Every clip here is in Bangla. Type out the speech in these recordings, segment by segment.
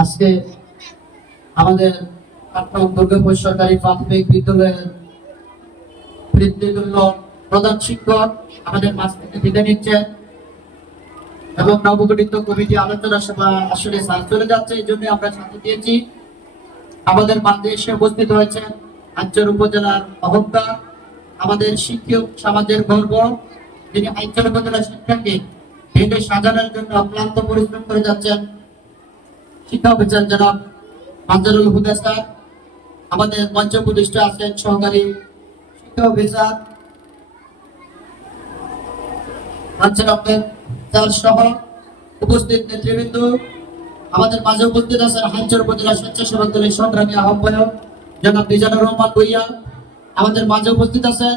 আজকে আমাদের কাটরাম দুর্গাপুর সরকারি প্রাথমিক বিদ্যালয়ের বৃত্তিতুল্য প্রধান শিক্ষক আমাদের মাঝ থেকে বিদায় নিচ্ছেন এবং নবগঠিত কমিটি আলোচনা সভা আসলে চলে যাচ্ছে, এই জন্য আমরা সাথে দিয়েছি। আমাদের মাঝে এসে উপস্থিত হয়েছেন আঞ্চল উপজেলার অহংকার, আমাদের শিক্ষক সমাজের গর্ব, যিনি আঞ্চল উপজেলা শিক্ষাকে ভেবে সাজানোর জন্য অক্লান্ত পরিশ্রম করে যাচ্ছেন, শিক্ষা অফিসার জনাব মানজারুল হুদা স্যার। আমাদের মঞ্চ প্রতিষ্ঠা আছেন সহকারী শিক্ষা অফিসার সহ উপস্থিত নেতৃবৃন্দ। আমাদের মাঝে উপস্থিত আছেন হাইচর উপজেলা স্বেচ্ছাসেবক দলের সংগ্রামী আহ্বায়ক জনাব মিজানুর রহমান ভূঁইয়া। আমাদের মাঝে উপস্থিত আছেন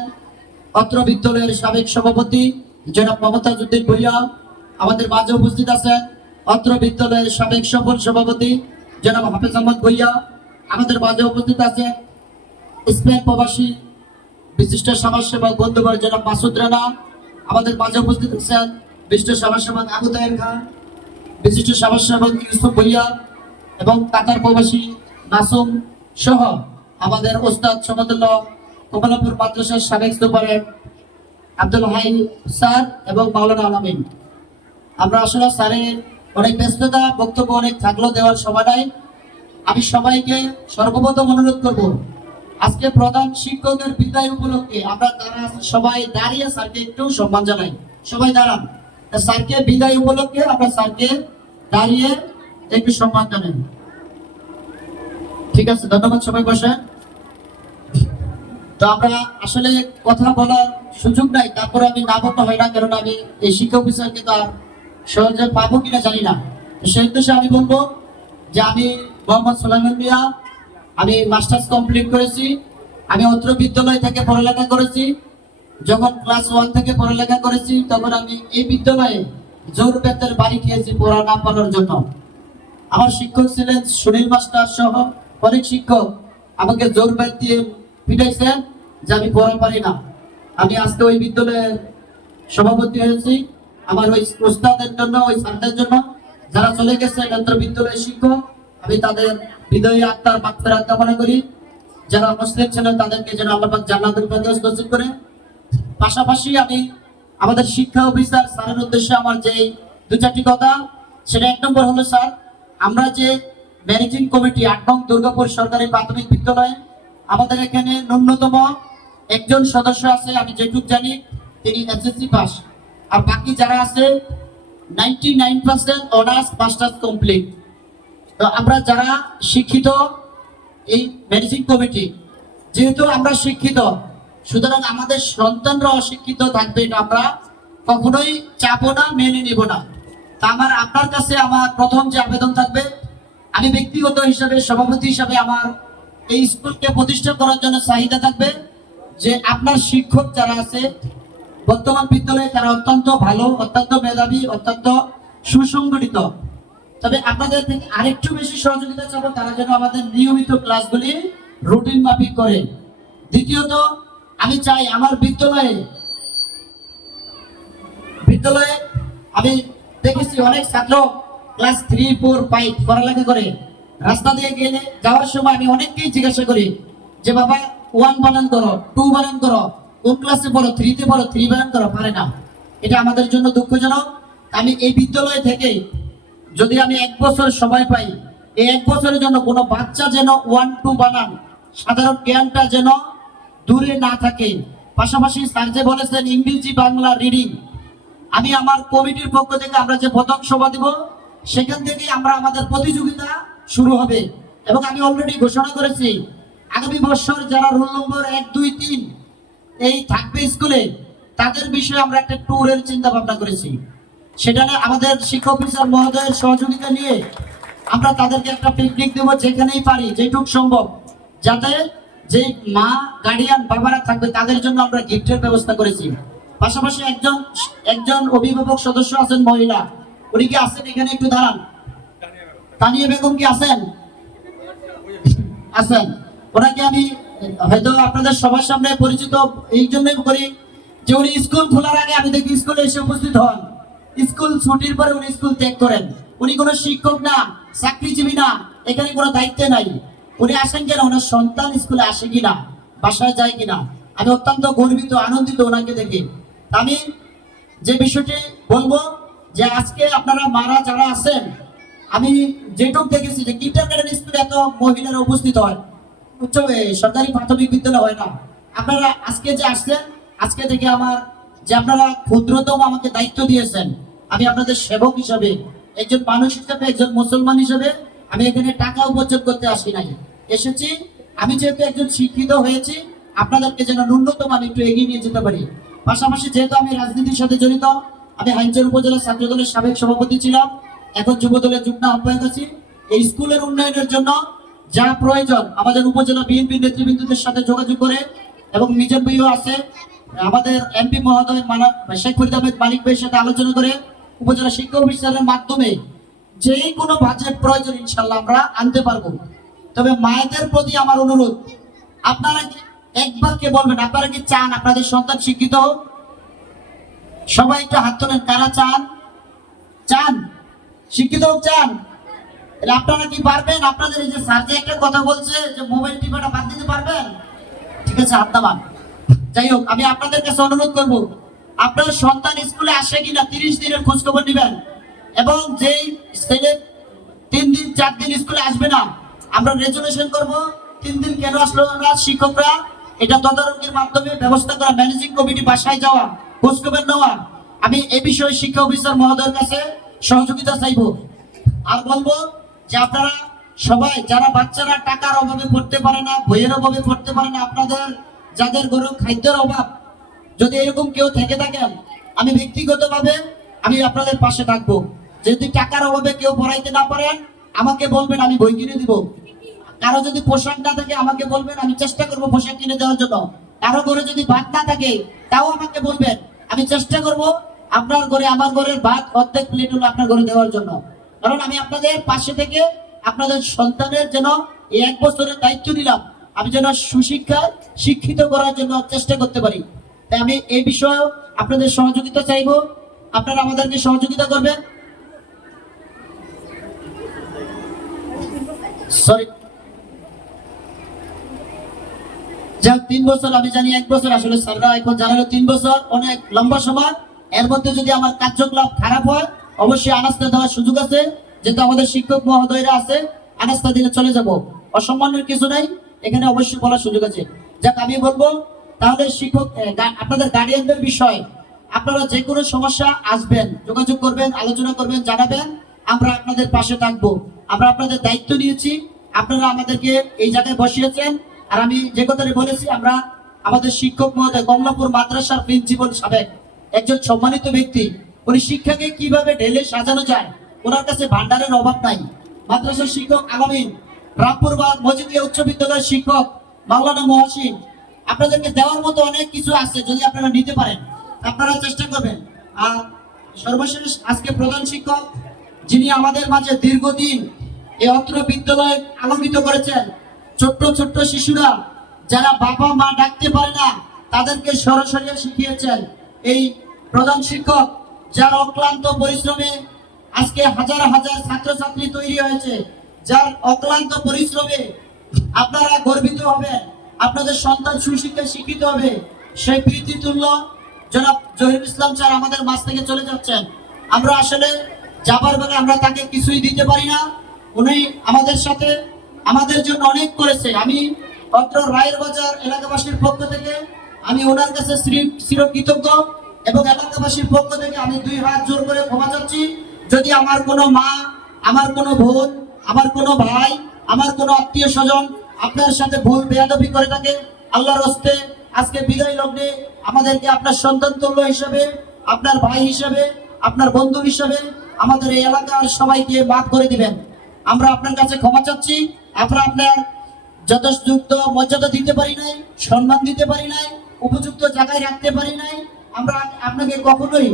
অত্র বিদ্যালয়ের সাবেক সভাপতি জনাব মমতাজ উদ্দিন ভূঁইয়া। আমাদের মাঝে উপস্থিত আছেন অত্র বিদ্যালয়ের সাবেক সফল সভাপতি জনাব হাফেজ আহমদ ভূঁইয়া। আমাদের মাঝে উপস্থিত আছেন স্পেন প্রবাসী বিশিষ্ট সমাজসেবক বন্ধুবর জনাব মাসুদ রানা। আমাদের মাঝে উপস্থিত আছেন বিশিষ্ট সমাজসেবক আবু তাহের খান, বিশিষ্ট সমাজসেবক ইউসুফ ভূঁইয়া এবং কাতার প্রবাসী মাসুম সহ আমাদের ওস্তাদ সমতুল্য কমলাপুর মাদ্রাসার সাবেক সুপারেন্ট আব্দুল হাই স্যার এবং মাওলানা আলামিন। আমরা আসলে স্যারের অনেক ব্যস্ততা, বক্তব্য অনেক থাকলেও দেওয়ার সময় নাই। আমি সবাইকে সর্বপ্রথম অনুরোধ করব, আজকে প্রধান শিক্ষকের বিদায় উপলক্ষে আমরা তারা সবাই দাঁড়িয়ে স্যারকে একটু সম্মান জানাই। সবাই দাঁড়ান, স্যারকে বিদায় উপলক্ষে আমরা স্যারকে দাঁড়িয়ে একটু সম্মান জানাই। ঠিক আছে, ধন্যবাদ। সবাই বসেন। তো আমরা আসলে কথা বলার সুযোগ নাই, তারপরে আমি না বলতে হয় না, কারণ আমি এই শিক্ষা অফিসারকে তো আর সহজে পাবো কিনা জানি না। সেই উদ্দেশ্যে আমি বলবো যে আমি মোহাম্মদ সুলাইমান মিয়া, আমি মাস্টার্স কমপ্লিট করেছি। আমি অত্র বিদ্যালয় থেকে পড়ালেখা করেছি। যখন ক্লাস 1 থেকে পড়ালেখা করেছি তখন আমি এই বিদ্যালয়ে জোর বেতের বাড়ি খেয়েছি পড়া না পাওয়ার জন্য। আমার শিক্ষক ছিলেন সুনীল মাস্টার সহ অনেক শিক্ষক আমাকে জোর বেত দিয়ে পিটাইছেন যে আমি পড়া পারি না। আমি আজকে ওই বিদ্যালয়ের সভাপতি হয়েছি আমার ওই ওস্তাদের জন্য, ওই স্যারদের জন্য যারা চলে গেছে অত্র বিদ্যালয়ের শিক্ষক। আমি তাদের বিদায়ী আত্মার মাগফিরাত কামনা করি। যারা মুসলিম ছিলেন তাদেরকে যেন আল্লাহ পাক জান্নাতুল ফেরদৌস নসিব করে। পাশাপাশি আমি আমাদের শিক্ষা অফিসার স্যারের উদ্দেশ্যে আমার যে 2-4টি কথা, সেটা 1 নম্বর হলো স্যার, আমরা যে ম্যানেজিং কমিটি 8 নং দুর্গাপুর সরকারি প্রাথমিক বিদ্যালয়ে আমাদের এখানে ন্যূনতম একজন সদস্য আছে, আমি যেটুকু জানি তিনি এসএসসি পাস, আর বাকি যারা আছে 99% অনার্স মাস্টার্স কমপ্লিট। তো আমরা যারা শিক্ষিত, এই ম্যানেজিং কমিটি যেহেতু আমরা শিক্ষিত, সুতরাং আমাদের সন্তানরা অশিক্ষিত থাকবে এটা আমরা কখনোই চাবো না, মেনে নিব না। তা আমার আপনার কাছে আমার প্রথম যে আবেদন থাকবে, আমি ব্যক্তিগত হিসাবে সভাপতি হিসাবে আমার এই স্কুলকে প্রতিষ্ঠা করার জন্য চাহিদা থাকবে যে আপনার শিক্ষক যারা আছে বর্তমান বিদ্যালয়ে তারা অত্যন্ত ভালো, অত্যন্ত মেধাবী, অত্যন্ত সুসংগঠিত। তবে আপনাদের থেকে আরেকটু বেশি সহযোগিতা চাবো, তারা যেন আমাদের নিয়মিত ক্লাসগুলি রুটিন মাফিক করে। দ্বিতীয়ত, আমি চাই আমার বিদ্যালয়ে আমি দেখেছি অনেক ছাত্র ক্লাস 3, 4, 5 পড়ালেখা করে রাস্তা দিয়ে গেলে যাওয়ার সময় আমি অনেককেই জিজ্ঞাসা করি যে বাবা 1 বানান করো, 2 বানান করো, কোন ক্লাসে পড়ো, 3 তে পড়ো, 3 বানান করো, পারে না। এটা আমাদের জন্য দুঃখজনক। আমি এই বিদ্যালয় থেকে যদি আমি 1 বছর সময় পাই, এই 1 বছরের জন্য কোনো বাচ্চা যেন 1, 2 বানান সাধারণ জ্ঞানটা যেন দূরে না থাকে। পাশাপাশি স্যার যে বলেছেন ইংরেজি বাংলা রিডিং, আমি আমার কমিটির পক্ষ থেকে আমরা যে প্রথম সভা দিব সেখান থেকে আমরা আমাদের প্রতিযোগিতা শুরু হবে। এবং আমি অলরেডি ঘোষণা করেছি আগামী বছর যারা রোল নম্বর 1, 2, 3 এই থাকবে স্কুলে, তাদের বিষয়ে আমরা একটা ট্যুরের চিন্তা ভাবনা করেছি। সেটা আমাদের শিক্ষা অফিসার মহোদয়ের সহযোগিতা নিয়ে আমরা তাদেরকে একটা পিকনিক দেব যেখানেই পারি, যেটুক সম্ভব, যাতে যে মা গার্ডিয়ান বাবারা থাকবে তাদের জন্য আমরা গিফটের ব্যবস্থা করেছি। পাশাপাশি একজন অভিভাবক সদস্য আছেন মহিলা, উনি কি আছেন এখানে? একটু দাঁড়ান। তানিয়া বেগম কি আছেন? আছেন। ওনাকে আমি হয়তো আপনাদের সবার সামনে পরিচিত এই জন্যই করি যে উনি স্কুল খোলার আগে আমি দেখি স্কুলে এসে উপস্থিত হন, স্কুল ছুটির পরে উনি স্কুল ত্যাগ করেন। উনি কোনো শিক্ষক না, চাকরিজীবী না, এখানে কোনো দায়িত্বে নাই। উনি আসেন কেন, ওনার সন্তান স্কুলে আসে কিনা, বাসায় যায় কিনা। আমি অত্যন্ত গর্বিত, আনন্দিত ওনাকে দেখে। আমি যে বিষয়টি বলবো যে আজকে আপনারা মারা যারা আছেন, আমি যেটুক দেখেছি যে কিন্ডার গার্ডেন স্কুলে এত মহিলারা উপস্থিত হয়, উচ্চ সরকারি প্রাথমিক বিদ্যালয় হয় না। আপনারা আজকে যে আসছেন, আজকে থেকে আমার যে আপনারা ক্ষুদ্রতম আমাকে দায়িত্ব দিয়েছেন, আমি আপনাদের সেবক হিসাবে, একজন মানুষ হিসাবে, একজন মুসলমান হিসাবে আমি এখানে টাকা উপার্জন করতে আসি নাই, এসেছি আমি যেহেতু একজন শিক্ষিত হয়েছি, আপনাদেরকে যেন ন্যূনতম আমি একটু এগিয়ে নিয়ে যেতে পারি। পাশাপাশি যেহেতু আমি রাজনীতির সাথে জড়িত, আমি হাইঞ্চর উপজেলা ছাত্র দলের সাবেক সভাপতি ছিলাম, এখন যুব দলের যুগ্ম আহ্বায়ক আছি। এই স্কুলের উন্নয়নের জন্য যা প্রয়োজন আমাদের উপজেলা বিএনপি নেতৃবৃন্দদের সাথে যোগাযোগ করে, এবং মিজান ভাইও আছে, আমাদের এমপি মহোদয় শেখ ফরিদ আহমেদ মালিক ভাইয়ের সাথে আলোচনা করে উপজেলা শিক্ষা অফিসারের মাধ্যমে যে কোনো বাজেট প্রয়োজন ইনশাল্লাহ আমরা আনতে পারবো। তবে মায়েদের প্রতি আমার অনুরোধ, আপনারা একবার কে বলবেন আপনারা কি চান আপনাদের সন্তান শিক্ষিত হোক? সবাই একটু হাত তোলেন, কারা চান? চান শিক্ষিত হোক, চান? আপনারা কি পারবেন? আপনাদের এই যে স্যার যে একটা কথা বলছে যে মোবাইল টিপাটা বাদ দিতে পারবেন? ঠিক আছে, হাত নামান। যাই হোক, আমি আপনাদের কাছে অনুরোধ করব, আপনার সন্তান স্কুলে আসে কিনা 30 দিনের খোঁজ খবর নেবেন। এবং যেই ছেলে 3 দিন 4 দিন স্কুলে আসবে না, আমরা রেজুলেশন করব 3 দিন কেন আসলো না, শিক্ষকরা এটা তদারকির মাধ্যমে ব্যবস্থা করা, ম্যানেজিং কমিটি বাসায় যাওয়া, খোঁজ খবর নেওয়া। আমি এই বিষয়ে শিক্ষা অফিসার মহোদয়ের কাছে সহযোগিতা চাইবো। আর বলবো যে আপনারা সবাই যারা বাচ্চারা টাকার অভাবে পড়তে পারে না, বইয়ের অভাবে পড়তে পারে না, আপনাদের যাদের গরু খাদ্যের অভাব যদি এরকম কেউ থেকে থাকেন, আমি ব্যক্তিগতভাবে আমি আপনাদের পাশে থাকবো। যদি টাকার অভাবে কেউ পড়াইতে না পারেন আমাকে বলবেন, আমি বই কিনে দিব। কারো যদি পোশাক না থাকে আমাকে বলবেন, আমি চেষ্টা করব পোশাক কিনে দেওয়ার জন্য। কারো ঘরে যদি ভাত না থাকে তাও আমাকে বলবেন, আমি চেষ্টা করব আপনার ঘরে আমার ঘরের ভাত অর্ধেক প্লেট হলো আপনার ঘরে দেওয়ার জন্য। কারণ আমি আপনাদের পাশে থেকে আপনাদের সন্তানের যেন এই 1 বছরের দায়িত্ব নিলাম, আমি যেন সুশিক্ষা শিক্ষিত করার জন্য চেষ্টা করতে পারি। তাই আমি এই বিষয়ে আপনাদের সহযোগিতা চাইবো, আপনারা আমাদেরকে সহযোগিতা করবেন। সরি, যাক 3 বছর আমি জানি, 1 বছর আসলে স্যাররা এখন জানালো 3 বছর অনেক লম্বা সময়। এর মধ্যে যদি আমার কার্যকলাপ খারাপ হয় অবশ্যই আনাস্তা দেওয়ার সুযোগ আছে, যেহেতু আমাদের শিক্ষক মহোদয়রা আছে, আনাস্তা দিলে চলে যাব, অসম্মানের কিছু নাই, এখানে অবশ্যই বলার সুযোগ আছে। যাক আমি বলবো তাহলে শিক্ষক আপনাদের গার্ডিয়ানদের বিষয়, আপনারা যে কোনো সমস্যা আসবেন, যোগাযোগ করবেন, আলোচনা করবেন, জানাবেন, আমরা আপনাদের পাশে থাকবো। আমরা আপনাদের দায়িত্ব নিয়েছি, আপনারা আমাদেরকে এই জায়গায় বসিয়েছেন। আর আমি যে কথাটা বলেছি, আমরা আমাদের শিক্ষক মহোদয় কমলাপুর মাদ্রাসার প্রিন্সিপাল সাবেক একজন সম্মানিত ব্যক্তি, উনি শিক্ষাকে কিভাবে ঢেলে সাজানো যায় ওনার কাছে ভান্ডারের অভাব নাই। মাদ্রাসার শিক্ষক আলামিন, রামপুর মজিদিয়া উচ্চ বিদ্যালয়ের শিক্ষক মাওলানা মহসিন, আপনাদেরকে দেওয়ার মতো অনেক কিছু আছে, যদি আপনারা নিতে পারেন আপনারা চেষ্টা করবেন। আর সর্বশেষ আজকে প্রধান শিক্ষক যিনি আমাদের মাঝে দীর্ঘদিন এই অত্র বিদ্যালয় আলোকিত করেছেন, ছোট্ট ছোট্ট শিশুরা যারা বাবা মা ডাকতে পারে না তাদেরকে সরাসরি শিখিয়েছেন এই প্রধান শিক্ষক, যার অক্লান্ত পরিশ্রমে আজকে হাজার হাজার ছাত্রছাত্রী তৈরি হয়েছে, যার অক্লান্ত পরিশ্রমে আপনারা গর্বিত হবেন, আপনাদের সন্তান সুশিক্ষায় শিক্ষিত হবে। সেই প্রীতিতুল্য জনাব জহিরুল ইসলাম স্যার আমাদের মাঝ থেকে চলে যাচ্ছেন। আমরা আসলে যাবার বেলা আমরা তাকে কিছুই দিতে পারি না, উনি আমাদের সাথে আমাদের জন্য অনেক করেছে। আমি অত্র রায়ের বাজার এলাকাবাসীর পক্ষ থেকে আমি ওনার কাছে চিরকৃতজ্ঞ, এবং এলাকাবাসীর পক্ষ থেকে আমি 2 হাত জোর করে ক্ষমা চাচ্ছি যদি আমার কোনো মা, আমার কোনো বোন, আমার কোনো ভাই, আমার কোনো আত্মীয় স্বজন আপনার সাথে ভুল বেয়াদবি করে থাকে। আল্লাহর হস্তে আজকে বিদায় লগ্নে আমাদেরকে আপনার সন্তান তুল্য হিসাবে, আপনার ভাই হিসাবে, আপনার বন্ধু হিসাবে আমাদের এই এলাকার সবাইকে মাফ করে দিবেন। আমরা আপনার কাছে ক্ষমা চাচ্ছি। আমরা আপনার যথাযথ মর্যাদা দিতে পারি নাই, সম্মান দিতে পারি নাই, উপযুক্ত জায়গায় রাখতে পারি নাই, আমরা আপনাকে কখনোই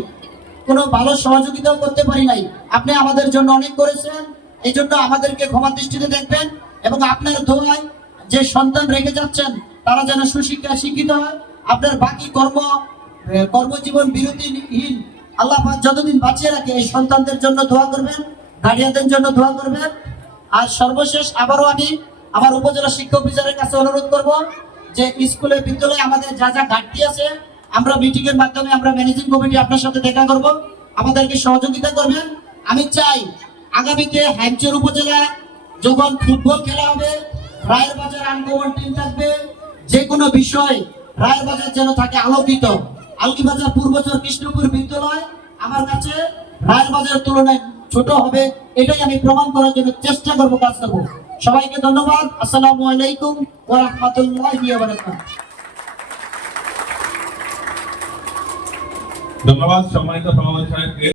কোনো ভালো সহযোগিতাও করতে পারি নাই। আপনি আমাদের জন্য অনেক করেছেন, এই জন্য আমাদেরকে ক্ষমা দৃষ্টিতে দেখবেন, এবং আপনার দোয়ায় যে সন্তান রেখে যাচ্ছেন তারা যেন সুশিক্ষা শিক্ষিত হয়। আপনার বাকি কর্মজীবন বিরতিহীন আল্লাহ পাক যতদিন বাঁচিয়ে রাখে এই সন্তানদের জন্য দোয়া করবেন, গার্ডিয়ানদের জন্য দোয়া করবেন। আর সর্বশেষ আবারও আমি আমার উপজেলা শিক্ষা অফিসারের কাছে অনুরোধ করব যে স্কুলে বিদ্যালয়ে আমাদের যা যা ঘাটতি আছে আমরা মিটিং এর মাধ্যমে আমরা ম্যানেজিং কমিটি আপনার সাথে দেখা করব, আমাদেরকে সহযোগিতা করবেন। আমি চাই আগামীতে হাইমচর উপজেলা যখন ফুটবল খেলা হবে, রায়ের বাজার আনকমন টিম থাকবে, যে কোনো বিষয় রায়ের বাজার যেন থাকে আলোকিত। আলগিবাজার পূর্বচর কৃষ্ণপুর বিদ্যালয় আমার কাছে রায়ের বাজারের তুলনায় ছোট হবে, এটাই আমি প্রমাণ করার জন্য চেষ্টা করবো, কাজ করবো। সবাইকে ধন্যবাদ। আসসালামু আলাইকুম ওয়া রাহমাতুল্লাহি ওয়া বারাকাতুহু। ধন্যবাদ সম্মানিত সভাপতি সাহেবকে।